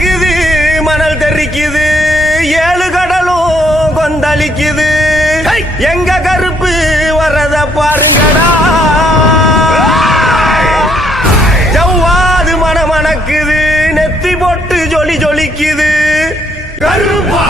மணக்குது மணல் தெரிக்குது ஏழு கடலும் கொந்தளிக்குது எங்க கருப்பு வர்றத பாருங்கடா ஜவ்வாது மணக்குது நெத்தி போட்டு ஜொலி ஜொலிக்குது கருப்பா